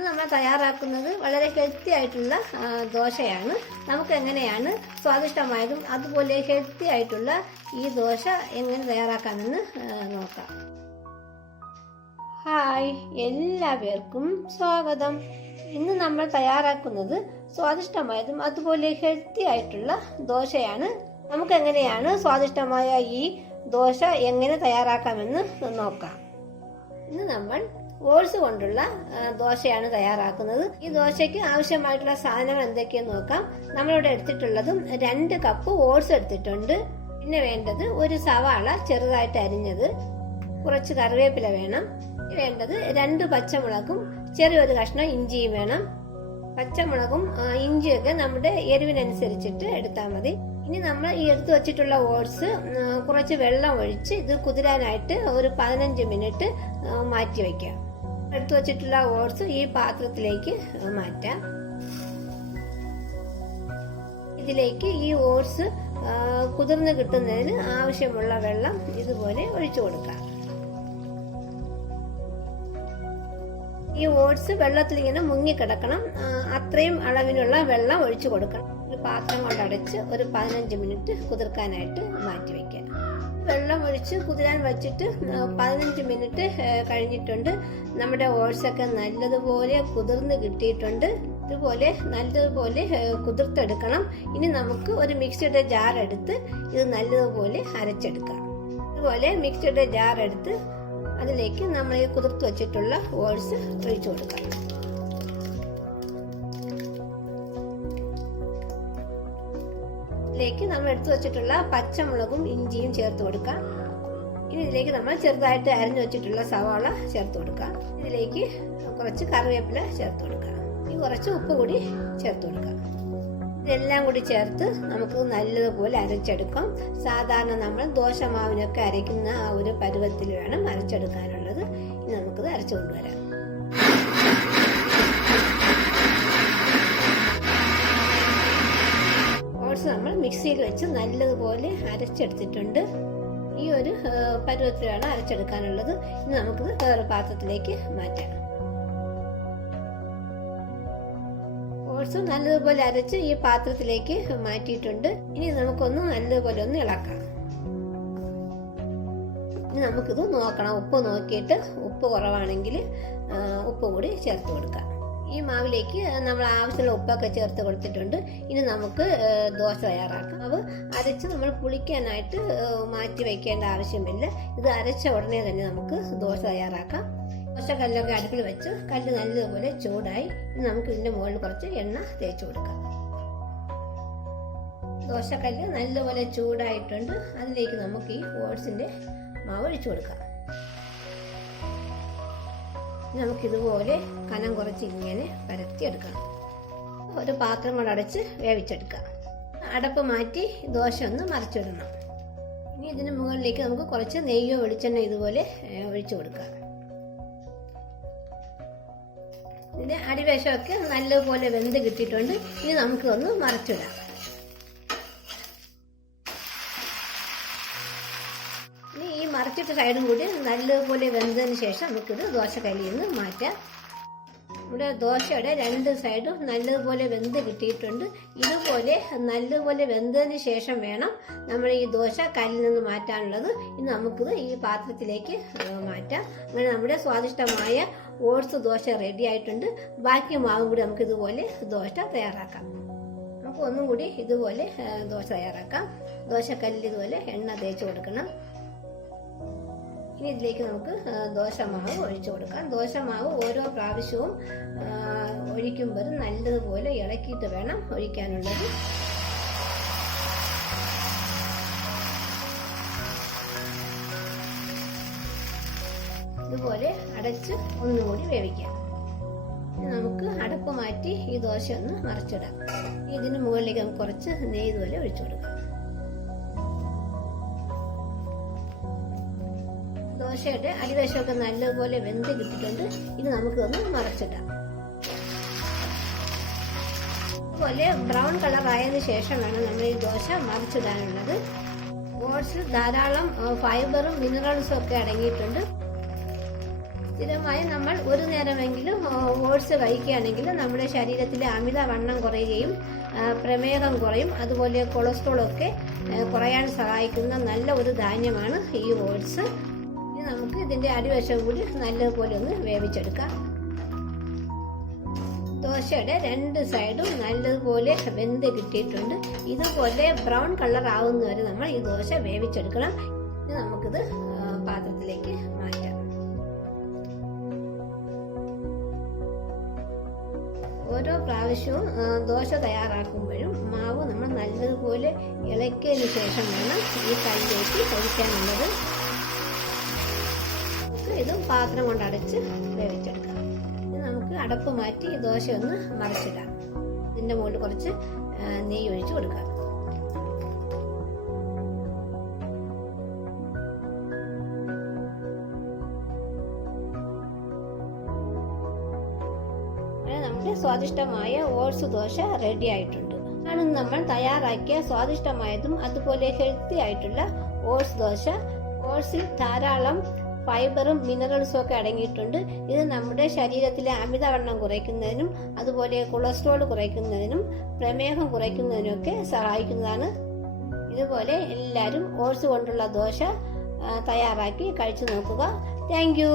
ഇന്ന് നമ്മൾ തയ്യാറാക്കുന്നത് വളരെ ഹെൽത്തി ആയിട്ടുള്ള ദോശയാണ്. നമുക്ക് എങ്ങനെയാണ് സ്വാദിഷ്ടമായതും അതുപോലെ ഹെൽത്തി ആയിട്ടുള്ള ഈ ദോശ എങ്ങനെ തയ്യാറാക്കാമെന്ന് നോക്കാം. ഹായ്, എല്ലാവർക്കും സ്വാഗതം. ഇന്ന് നമ്മൾ തയ്യാറാക്കുന്നത് സ്വാദിഷ്ടമായതും അതുപോലെ ഹെൽത്തി ആയിട്ടുള്ള ദോശയാണ്. നമുക്ക് എങ്ങനെയാണ് സ്വാദിഷ്ടമായ ഈ ദോശ എങ്ങനെ തയ്യാറാക്കാമെന്ന് നോക്കാം. ഇന്ന് നമ്മൾ ഓട്സ് കൊണ്ടുള്ള ദോശയാണ് തയ്യാറാക്കുന്നത്. ഈ ദോശയ്ക്ക് ആവശ്യമായിട്ടുള്ള സാധനങ്ങൾ എന്തൊക്കെയെന്ന് നോക്കാം. നമ്മളിവിടെ എടുത്തിട്ടുള്ളതും 2 കപ്പ് ഓട്സ് എടുത്തിട്ടുണ്ട്. പിന്നെ വേണ്ടത് ഒരു സവാള ചെറുതായിട്ട് അരിഞ്ഞത്, കുറച്ച് കറിവേപ്പില വേണം. വേണ്ടത് 2 പച്ചമുളകും ചെറിയൊരു കഷ്ണം ഇഞ്ചിയും വേണം. പച്ചമുളകും ഇഞ്ചിയൊക്കെ നമ്മുടെ എരിവിനനുസരിച്ചിട്ട് എടുത്താൽ മതി. ഇനി നമ്മൾ ഈ എടുത്തു വച്ചിട്ടുള്ള ഓട്സ് കുറച്ച് വെള്ളം ഒഴിച്ച് ഇത് കുതിരാനായിട്ട് ഒരു 15 മിനിറ്റ് മാറ്റി വയ്ക്കാം. എടുത്തു വച്ചിട്ടുള്ള ഓട്സ് ഈ പാത്രത്തിലേക്ക് മാറ്റാം. ഇതിലേക്ക് ഈ ഓട്സ് കുതിർന്ന് കിട്ടുന്നതിന് ആവശ്യമുള്ള വെള്ളം ഇതുപോലെ ഒഴിച്ചു കൊടുക്കാം. ഈ ഓട്സ് വെള്ളത്തിൽ ഇങ്ങനെ മുങ്ങിക്കിടക്കണം, അത്രയും അളവിനുള്ള വെള്ളം ഒഴിച്ചു കൊടുക്കണം. ഒരു പാത്രം കൊണ്ട് അടച്ച് ഒരു 15 മിനിറ്റ് കുതിർക്കാനായിട്ട് മാറ്റി വയ്ക്കാം. വെള്ളം ഒഴിച്ച് കുതിരാൻ വച്ചിട്ട് 15 മിനിറ്റ് കഴിഞ്ഞിട്ടുണ്ട്. നമ്മുടെ ഓട്സ് ഒക്കെ നല്ലതുപോലെ കുതിർന്ന് കിട്ടിയിട്ടുണ്ട്. ഇതുപോലെ നല്ലതുപോലെ കുതിർത്തെടുക്കണം. ഇനി നമുക്ക് ഒരു മിക്സിയുടെ ജാർ എടുത്ത് ഇത് നല്ലതുപോലെ അരച്ചെടുക്കാം. ഇതുപോലെ മിക്സിയുടെ ജാർ എടുത്ത് അതിലേക്ക് നമ്മൾ ഈ കുതിർത്ത് വെച്ചിട്ടുള്ള ഓട്സ് ഒഴിച്ചു കൊടുക്കാം. ഇതിലേക്ക് നമ്മൾ എടുത്തു വെച്ചിട്ടുള്ള പച്ചമുളകും ഇഞ്ചിയും ചേർത്ത് കൊടുക്കാം. ഇനി ഇതിലേക്ക് നമ്മൾ ചെറുതായിട്ട് അരിഞ്ഞു വെച്ചിട്ടുള്ള സവാള ചേർത്ത് കൊടുക്കാം. ഇതിലേക്ക് കുറച്ച് കറിവേപ്പില ചേർത്ത് കൊടുക്കാം. ഇനി കുറച്ച് ഉപ്പ് കൂടി ചേർത്ത് കൊടുക്കാം. ഇതെല്ലാം കൂടി ചേർത്ത് നമുക്ക് നല്ലതുപോലെ അരച്ചെടുക്കാം. സാധാരണ നമ്മൾ ദോശമാവിനൊക്കെ അരയ്ക്കുന്ന ആ ഒരു പരുവത്തിൽ വേണം അരച്ചെടുക്കാനുള്ളത്. ഇനി നമുക്കിത് അരച്ചു കൊണ്ടുവരാം. ഓട്സ് നമ്മൾ മിക്സിയിൽ വെച്ച് നല്ലതുപോലെ അരച്ചെടുത്തിട്ടുണ്ട്. ഈ ഒരു പരുവത്തിലാണ് അരച്ചെടുക്കാനുള്ളത്. ഇനി നമുക്കിത് വേറെ പാത്രത്തിലേക്ക് മാറ്റാം. ഓട്സ് നല്ലതുപോലെ അരച്ച് ഈ പാത്രത്തിലേക്ക് മാറ്റിയിട്ടുണ്ട്. ഇനി നമുക്കൊന്ന് നല്ലതുപോലെ ഒന്ന് ഇളക്കാം. ഇനി നമുക്കിത് നോക്കണം. ഉപ്പ് നോക്കിയിട്ട് ഉപ്പ് കുറവാണെങ്കിൽ ഉപ്പ് കൂടി ചേർത്ത് കൊടുക്കാം. ഈ മാവിലേക്ക് നമ്മൾ ആവശ്യമുള്ള ഉപ്പൊക്കെ ചേർത്ത് കൊടുത്തിട്ടുണ്ട്. ഇനി നമുക്ക് ദോശ തയ്യാറാക്കാം. അത് അരച്ച് നമ്മൾ പുളിക്കാനായിട്ട് മാറ്റി വയ്ക്കേണ്ട ആവശ്യമില്ല. ഇത് അരച്ച ഉടനെ തന്നെ നമുക്ക് ദോശ തയ്യാറാക്കാം. ദോശക്കല്ലൊക്കെ അടുപ്പിൽ വെച്ച് കല്ല് നല്ലതുപോലെ ചൂടായി. നമുക്ക് ഇതിന്റെ മുകളിൽ കുറച്ച് എണ്ണ തേച്ച് കൊടുക്കാം. ദോശക്കല്ല് നല്ലപോലെ ചൂടായിട്ടുണ്ട്. അതിലേക്ക് നമുക്ക് ഈ ഓട്സിന്റെ മാവ് ഒഴിച്ചു കൊടുക്കാം. നമുക്കിതുപോലെ കനം കുറച്ച് ഇങ്ങനെ പരത്തിയെടുക്കണം. ഒരു പാത്രം കൊണ്ട് അടച്ച് വേവിച്ചെടുക്കാം. അടപ്പ് മാറ്റി ദോശ ഒന്ന് മറിച്ചിടണം. ഇനി ഇതിന് മുകളിലേക്ക് നമുക്ക് കുറച്ച് നെയ്യോ വെളിച്ചെണ്ണ ഇതുപോലെ ഒഴിച്ചു കൊടുക്കാം. ഇതിന്റെ അടിവശമൊക്കെ നല്ലപോലെ വെന്ത് കിട്ടിയിട്ടുണ്ട്. ഇനി നമുക്ക് ഒന്ന് മറിച്ചിടാം. ഇനി ഈ മറിച്ചിട്ട സൈഡും കൂടി നല്ലപോലെ വെന്തതിന് ശേഷം നമുക്കിത് ദോശക്കല്ലിൽ നിന്ന് മാറ്റാം. ഇവിടെ ദോശയുടെ 2 സൈഡും നല്ലതുപോലെ വെന്ത് കിട്ടിയിട്ടുണ്ട്. ഇതുപോലെ നല്ലതുപോലെ വെന്തതിന് ശേഷം വേണം നമ്മൾ ഈ ദോശ കല്ലിൽ നിന്ന് മാറ്റാനുള്ളത്. ഇനി നമുക്കിത് ഈ പാത്രത്തിലേക്ക് മാറ്റാം. അങ്ങനെ നമ്മുടെ സ്വാദിഷ്ടമായ ഓട്സ് ദോശ റെഡി ആയിട്ടുണ്ട്. ബാക്കി മാവും കൂടി നമുക്ക് ഇതുപോലെ ദോശ തയ്യാറാക്കാം. നമുക്ക് ഒന്നും കൂടി ഇതുപോലെ ദോശ തയ്യാറാക്കാം. ദോശക്കല്ലിൽ ഇതുപോലെ എണ്ണ തേച്ച് കൊടുക്കണം. ഇനി ഇതിലേക്ക് നമുക്ക് ദോശമാവ് ഒഴിച്ചു കൊടുക്കാം. ദോശമാവ് ഓരോ പ്രാവശ്യവും ഒഴിക്കുമ്പോഴും നല്ലതുപോലെ ഇളക്കിയിട്ട് വേണം ഒഴിക്കാനുള്ളത്. ഇതുപോലെ അടച്ച് ഒന്നുകൂടി വേവിക്കാം. നമുക്ക് അടപ്പ് മാറ്റി ഈ ദോശ ഒന്ന് മറിച്ചിടാം. ഇതിന് മുകളിലേക്ക് നമുക്ക് കുറച്ച് നെയ്യ് ഇതുപോലെ ഒഴിച്ചു കൊടുക്കാം. ദോശയുടെ അടിവശമൊക്കെ നല്ലതുപോലെ വെന്ത് കിട്ടിയിട്ടുണ്ട്. ഇത് നമുക്കൊന്ന് മറിച്ചിടാം. ഇതുപോലെ ബ്രൗൺ കളർ ആയതിനു ശേഷം വേണം നമ്മൾ ഈ ദോശ മറിച്ചിടാനുള്ളത്. ഓട്സിൽ ധാരാളം ഫൈബറും മിനറൽസും ഒക്കെ അടങ്ങിയിട്ടുണ്ട്. സ്ഥിരമായി നമ്മൾ ഒരു നേരമെങ്കിലും ഓട്സ് കഴിക്കുകയാണെങ്കിൽ നമ്മുടെ ശരീരത്തിലെ അമിതവണ്ണം കുറയുകയും പ്രമേഹം കുറയും, അതുപോലെ കൊളസ്ട്രോൾ ഒക്കെ കുറയാൻ സഹായിക്കുന്ന നല്ല ഒരു ധാന്യമാണ് ഈ ഓട്സ്. ഇനി നമുക്ക് ഇതിൻ്റെ അടിവശം കൂടി നല്ലതുപോലെ ഒന്ന് വേവിച്ചെടുക്കാം. ദോശയുടെ 2 സൈഡും നല്ലതുപോലെ വെന്ത് കിട്ടിയിട്ടുണ്ട്. ഇതുപോലെ ബ്രൗൺ കളർ ആവുന്നവരെ നമ്മൾ ഈ ദോശ വേവിച്ചെടുക്കണം. ഇനി നമുക്കിത് പാത്രത്തിലേക്ക് മാറ്റാം. ഓരോ പ്രാവശ്യവും ദോശ തയ്യാറാക്കുമ്പോഴും മാവ് നമ്മൾ നല്ലതുപോലെ ഇളക്കിയതിന് ശേഷം വേണം ഈ കല്ലിലേക്ക് ഒഴിക്കാനുള്ളത്. ഇതും പാത്രം കൊണ്ട് അടച്ച് വേവിച്ചെടുക്കാം. നമുക്ക് അടപ്പ് മാറ്റി ഈ ദോശ ഒന്ന് മറിച്ചിടാം. ഇതിന്റെ മുകളിൽ കുറച്ച് നെയ്യ് ഒഴിച്ച് കൊടുക്കാം. നമ്മുടെ സ്വാദിഷ്ടമായ ഓട്സ് ദോശ റെഡി ആയിട്ടുണ്ട്. ആണ് നമ്മൾ തയ്യാറാക്കിയ സ്വാദിഷ്ടമായതും അതുപോലെ ഹെൽത്തി ആയിട്ടുള്ള ഓട്സ് ദോശ. ഓട്സിൽ ധാരാളം ഫൈബറും മിനറൽസും ഒക്കെ അടങ്ങിയിട്ടുണ്ട്. ഇത് നമ്മുടെ ശരീരത്തിലെ അമിതവണ്ണം കുറയ്ക്കുന്നതിനും അതുപോലെ കൊളസ്ട്രോൾ കുറയ്ക്കുന്നതിനും പ്രമേഹം കുറയ്ക്കുന്നതിനൊക്കെ സഹായിക്കുന്നതാണ്. ഇതുപോലെ എല്ലാവരും ഓട്സ് കൊണ്ടുള്ള ദോശ തയ്യാറാക്കി കഴിച്ചു നോക്കുക. Thank you.